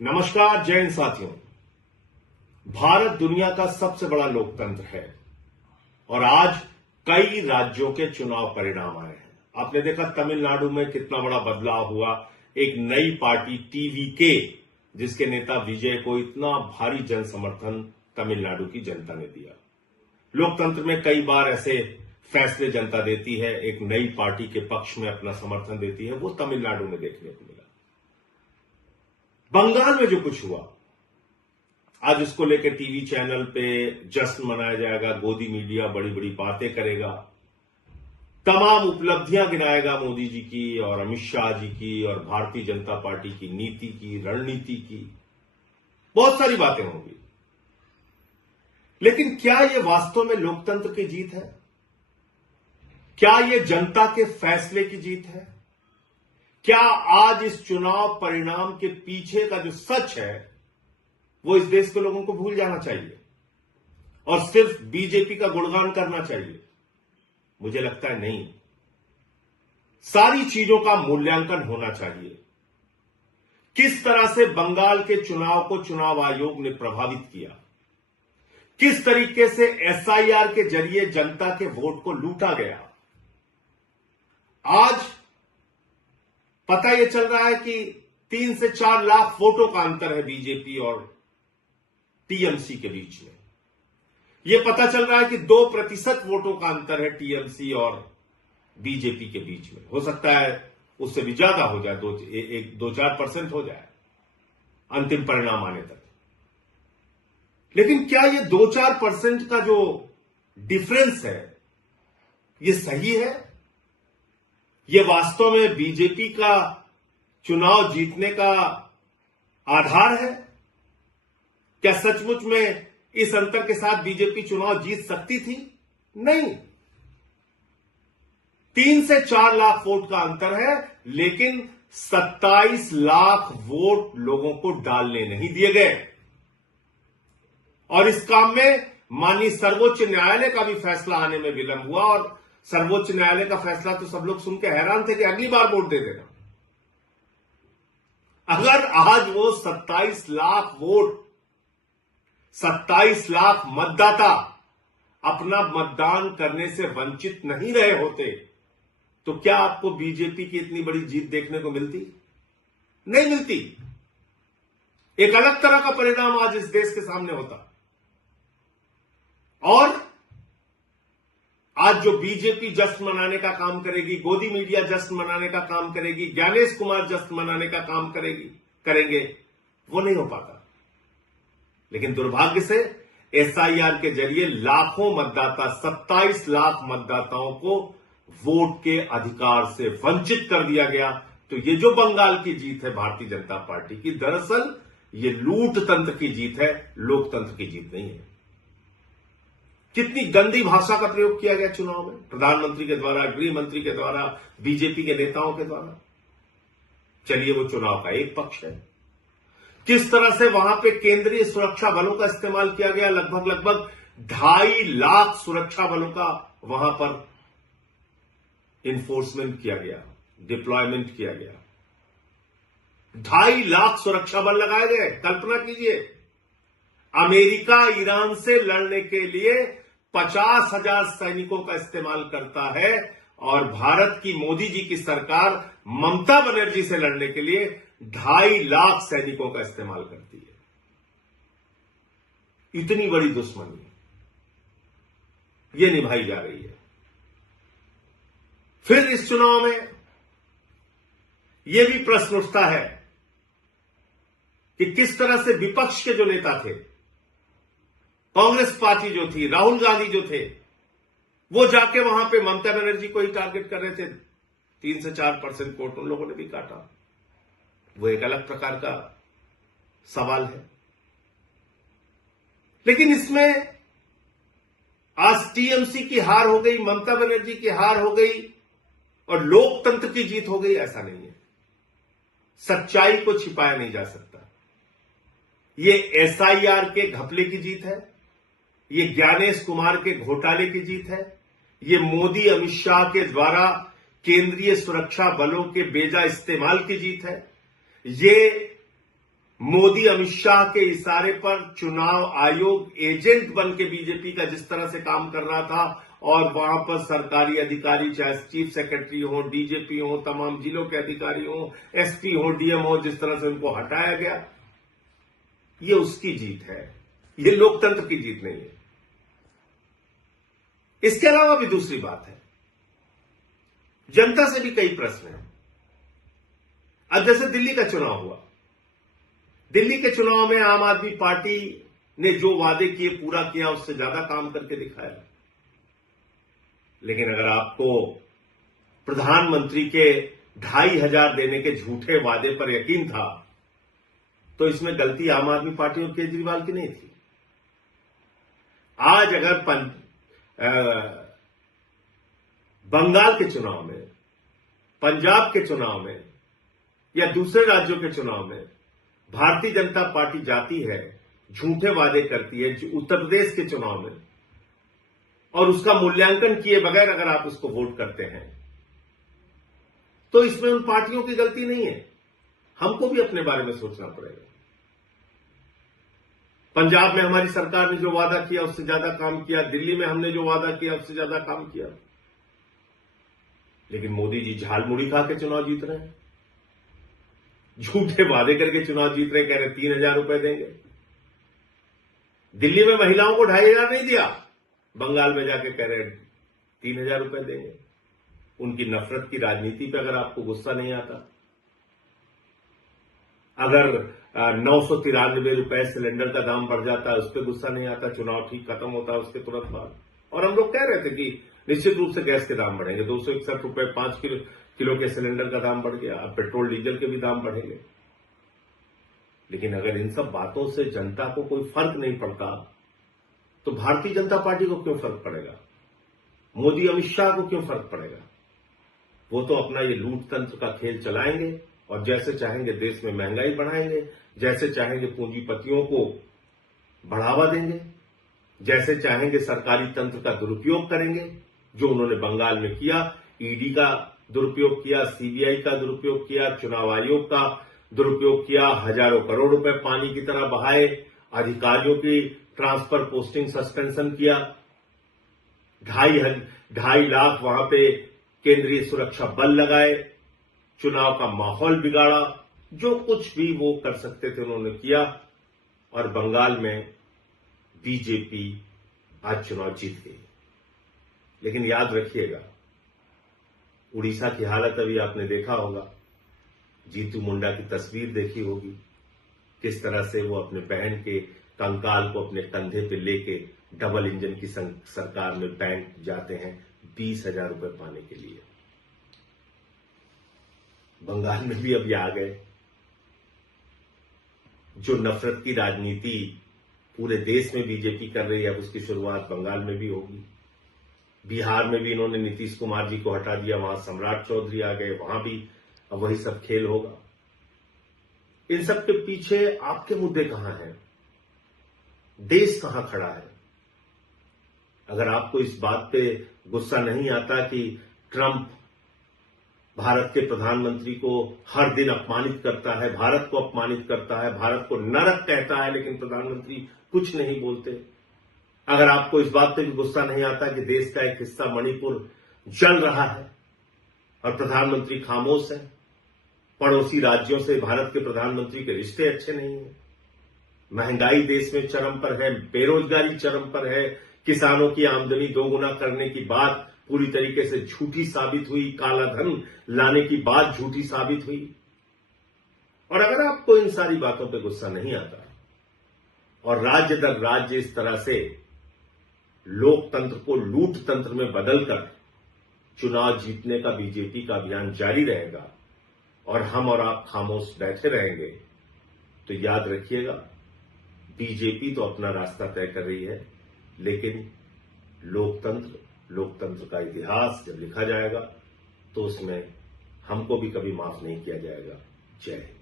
नमस्कार, जय हिंद साथियों। भारत दुनिया का सबसे बड़ा लोकतंत्र है और आज कई राज्यों के चुनाव परिणाम आए हैं। आपने देखा तमिलनाडु में कितना बड़ा बदलाव हुआ। एक नई पार्टी टीवीके, जिसके नेता विजय को इतना भारी जन समर्थन तमिलनाडु की जनता ने दिया। लोकतंत्र में कई बार ऐसे फैसले जनता देती है, एक नई पार्टी के पक्ष में अपना समर्थन देती है। वो तमिलनाडु में देखने को मिला। बंगाल में जो कुछ हुआ, आज उसको लेकर टीवी चैनल पे जश्न मनाया जाएगा। गोदी मीडिया बड़ी बड़ी बातें करेगा, तमाम उपलब्धियां गिनाएगा मोदी जी की और अमित शाह जी की और भारतीय जनता पार्टी की नीति की, रणनीति की, बहुत सारी बातें होंगी। लेकिन क्या यह वास्तव में लोकतंत्र की जीत है? क्या यह जनता के फैसले की जीत है? क्या आज इस चुनाव परिणाम के पीछे का जो सच है वो इस देश के लोगों को भूल जाना चाहिए और सिर्फ बीजेपी का गुणगान करना चाहिए? मुझे लगता है नहीं। सारी चीजों का मूल्यांकन होना चाहिए। किस तरह से बंगाल के चुनाव को चुनाव आयोग ने प्रभावित किया, किस तरीके से एसआईआर के जरिए जनता के वोट को लूटा गया। आज पता यह चल रहा है कि 3 से 4 लाख वोटों का अंतर है बीजेपी और टीएमसी के बीच में। यह पता चल रहा है कि 2% वोटों का अंतर है टीएमसी और बीजेपी के बीच में। हो सकता है उससे भी ज्यादा हो जाए, 2-4% हो जाए अंतिम परिणाम आने तक। लेकिन क्या यह 2-4% का जो डिफरेंस है यह सही है? यह वास्तव में बीजेपी का चुनाव जीतने का आधार है? क्या सचमुच में इस अंतर के साथ बीजेपी चुनाव जीत सकती थी? नहीं। 3 से 4 लाख वोट का अंतर है, लेकिन 27 लाख वोट लोगों को डालने नहीं दिए गए। और इस काम में माननीय सर्वोच्च न्यायालय का भी फैसला आने में विलंब हुआ और सर्वोच्च न्यायालय का फैसला तो सब लोग सुन के हैरान थे कि अगली बार वोट दे देना। अगर आज वो 27 लाख वोट, 27 लाख मतदाता अपना मतदान करने से वंचित नहीं रहे होते, तो क्या आपको बीजेपी की इतनी बड़ी जीत देखने को मिलती? नहीं मिलती। एक अलग तरह का परिणाम आज इस देश के सामने होता। और आज जो बीजेपी जश्न मनाने का काम करेगी, गोदी मीडिया जश्न मनाने का काम करेगी, ज्ञानेश कुमार जश्न मनाने का काम करेंगे, वो नहीं हो पाता। लेकिन दुर्भाग्य से एसआईआर के जरिए लाखों मतदाता, 27 लाख मतदाताओं को वोट के अधिकार से वंचित कर दिया गया। तो ये जो बंगाल की जीत है भारतीय जनता पार्टी की, दरअसल ये लूट तंत्र की जीत है, लोकतंत्र की जीत नहीं है। कितनी गंदी भाषा का प्रयोग किया गया चुनाव में, प्रधानमंत्री के द्वारा, गृह मंत्री के द्वारा, बीजेपी के नेताओं के द्वारा। चलिए, वो चुनाव का एक पक्ष है। किस तरह से वहां पे केंद्रीय सुरक्षा बलों का इस्तेमाल किया गया, लगभग 2.5 लाख सुरक्षा बलों का वहां पर इन्फोर्समेंट किया गया, डिप्लॉयमेंट किया गया। 2.5 लाख सुरक्षा बल लगाए गए। कल्पना कीजिए, अमेरिका ईरान से लड़ने के लिए 50,000 सैनिकों का इस्तेमाल करता है और भारत की मोदी जी की सरकार ममता बनर्जी से लड़ने के लिए 2.5 लाख सैनिकों का इस्तेमाल करती है। इतनी बड़ी दुश्मनी ये निभाई जा रही है। फिर इस चुनाव में यह भी प्रश्न उठता है कि किस तरह से विपक्ष के जो नेता थे, कांग्रेस पार्टी जो थी, राहुल गांधी जो थे, वो जाके वहां पे ममता बनर्जी को ही टारगेट कर रहे थे। 3 से 4% वोट उन लोगों ने भी काटा। वो एक अलग प्रकार का सवाल है। लेकिन इसमें आज टीएमसी की हार हो गई, ममता बनर्जी की हार हो गई और लोकतंत्र की जीत हो गई, ऐसा नहीं है। सच्चाई को छिपाया नहीं जा सकता। ये एसआईआर के घपले की जीत है, ये ज्ञानेश कुमार के घोटाले की जीत है, ये मोदी अमित शाह के द्वारा केंद्रीय सुरक्षा बलों के बेजा इस्तेमाल की जीत है, ये मोदी अमित शाह के इशारे पर चुनाव आयोग एजेंट बन के बीजेपी का जिस तरह से काम कर रहा था और वहां पर सरकारी अधिकारी चाहे चीफ सेक्रेटरी हो, डीजीपी हो, तमाम जिलों के अधिकारी हो, एसपी हो, डीएम हो, जिस तरह से उनको हटाया गया, ये उसकी जीत है, ये लोकतंत्र की जीत नहीं है। इसके अलावा भी दूसरी बात है, जनता से भी कई प्रश्न हैं। अब जैसे दिल्ली का चुनाव हुआ, दिल्ली के चुनाव में आम आदमी पार्टी ने जो वादे किए पूरा किया, उससे ज्यादा काम करके दिखाया। लेकिन अगर आपको प्रधानमंत्री के 2,500 देने के झूठे वादे पर यकीन था, तो इसमें गलती आम आदमी पार्टी और केजरीवाल की नहीं थी। आज अगर बंगाल के चुनाव में, पंजाब के चुनाव में या दूसरे राज्यों के चुनाव में भारतीय जनता पार्टी जाती है, झूठे वादे करती है, उत्तर प्रदेश के चुनाव में, और उसका मूल्यांकन किए बगैर अगर आप उसको वोट करते हैं, तो इसमें उन पार्टियों की गलती नहीं है। हमको भी अपने बारे में सोचना पड़ेगा। पंजाब में हमारी सरकार ने जो वादा किया उससे ज्यादा काम किया, दिल्ली में हमने जो वादा किया उससे ज्यादा काम किया, लेकिन मोदी जी झालमुड़ी खा के चुनाव जीत रहे हैं, झूठे वादे करके चुनाव जीत रहे, कह रहे 3,000 रुपए देंगे। दिल्ली में महिलाओं को 2,500 नहीं दिया, बंगाल में जाके कह रहे 3,000 रुपए देंगे। उनकी नफरत की राजनीति पे अगर आपको गुस्सा नहीं आता, अगर 993 रुपए सिलेंडर का दाम बढ़ जाता है उस पर गुस्सा नहीं आता, चुनाव ठीक खत्म होता है उसके तुरंत बाद, और हम लोग कह रहे थे कि निश्चित रूप से गैस के दाम बढ़ेंगे, 261 रुपए 5 किलो के सिलेंडर का दाम बढ़ गया, अब पेट्रोल डीजल के भी दाम बढ़ेंगे। लेकिन अगर इन सब बातों से जनता को कोई फर्क नहीं पड़ता, तो भारतीय जनता पार्टी को क्यों फर्क पड़ेगा? मोदी अमित शाह को क्यों फर्क पड़ेगा? वो तो अपना ये लूट तंत्र का खेल चलाएंगे और जैसे चाहेंगे देश में महंगाई बढ़ाएंगे, जैसे चाहेंगे पूंजीपतियों को बढ़ावा देंगे, जैसे चाहेंगे सरकारी तंत्र का दुरुपयोग करेंगे, जो उन्होंने बंगाल में किया। ईडी का दुरुपयोग किया, सीबीआई का दुरुपयोग किया, चुनाव आयोग का दुरुपयोग किया, हजारों करोड़ रुपए पानी की तरह बहाए, अधिकारियों की ट्रांसफर पोस्टिंग सस्पेंशन किया, 2.5 लाख वहां पे केंद्रीय सुरक्षा बल लगाए, चुनाव का माहौल बिगाड़ा, जो कुछ भी वो कर सकते थे उन्होंने किया, और बंगाल में बीजेपी आज चुनाव जीत गई। लेकिन याद रखिएगा, उड़ीसा की हालत अभी आपने देखा होगा, जीतू मुंडा की तस्वीर देखी होगी, किस तरह से वो अपने बहन के कंकाल को अपने कंधे पे लेके डबल इंजन की सरकार में बैंक जाते हैं 20,000 रुपए पाने के लिए। बंगाल में भी अभी आ गए। जो नफरत की राजनीति पूरे देश में बीजेपी कर रही है, अब उसकी शुरुआत बंगाल में भी होगी। बिहार में भी इन्होंने नीतीश कुमार जी को हटा दिया, वहां सम्राट चौधरी आ गए, वहां भी अब वही सब खेल होगा। इन सब के पीछे आपके मुद्दे कहां हैं? देश कहां खड़ा है? अगर आपको इस बात पे गुस्सा नहीं आता कि ट्रंप भारत के प्रधानमंत्री को हर दिन अपमानित करता है, भारत को अपमानित करता है, भारत को नरक कहता है, लेकिन प्रधानमंत्री कुछ नहीं बोलते, अगर आपको इस बात पे भी गुस्सा नहीं आता कि देश का एक हिस्सा मणिपुर जल रहा है और प्रधानमंत्री खामोश है, पड़ोसी राज्यों से भारत के प्रधानमंत्री के रिश्ते अच्छे नहीं हैं, महंगाई देश में चरम पर है, बेरोजगारी चरम पर है, किसानों की आमदनी दोगुना करने की बात पूरी तरीके से झूठी साबित हुई, काला धन लाने की बात झूठी साबित हुई, और अगर आपको इन सारी बातों पे गुस्सा नहीं आता और राज्य दर राज्य इस तरह से लोकतंत्र को लूट तंत्र में बदलकर चुनाव जीतने का बीजेपी का अभियान जारी रहेगा और हम और आप खामोश बैठे रहेंगे, तो याद रखिएगा, बीजेपी तो अपना रास्ता तय कर रही है, लेकिन लोकतंत्र का इतिहास जब लिखा जाएगा तो उसमें हमको भी कभी माफ नहीं किया जाएगा। जय हिंद।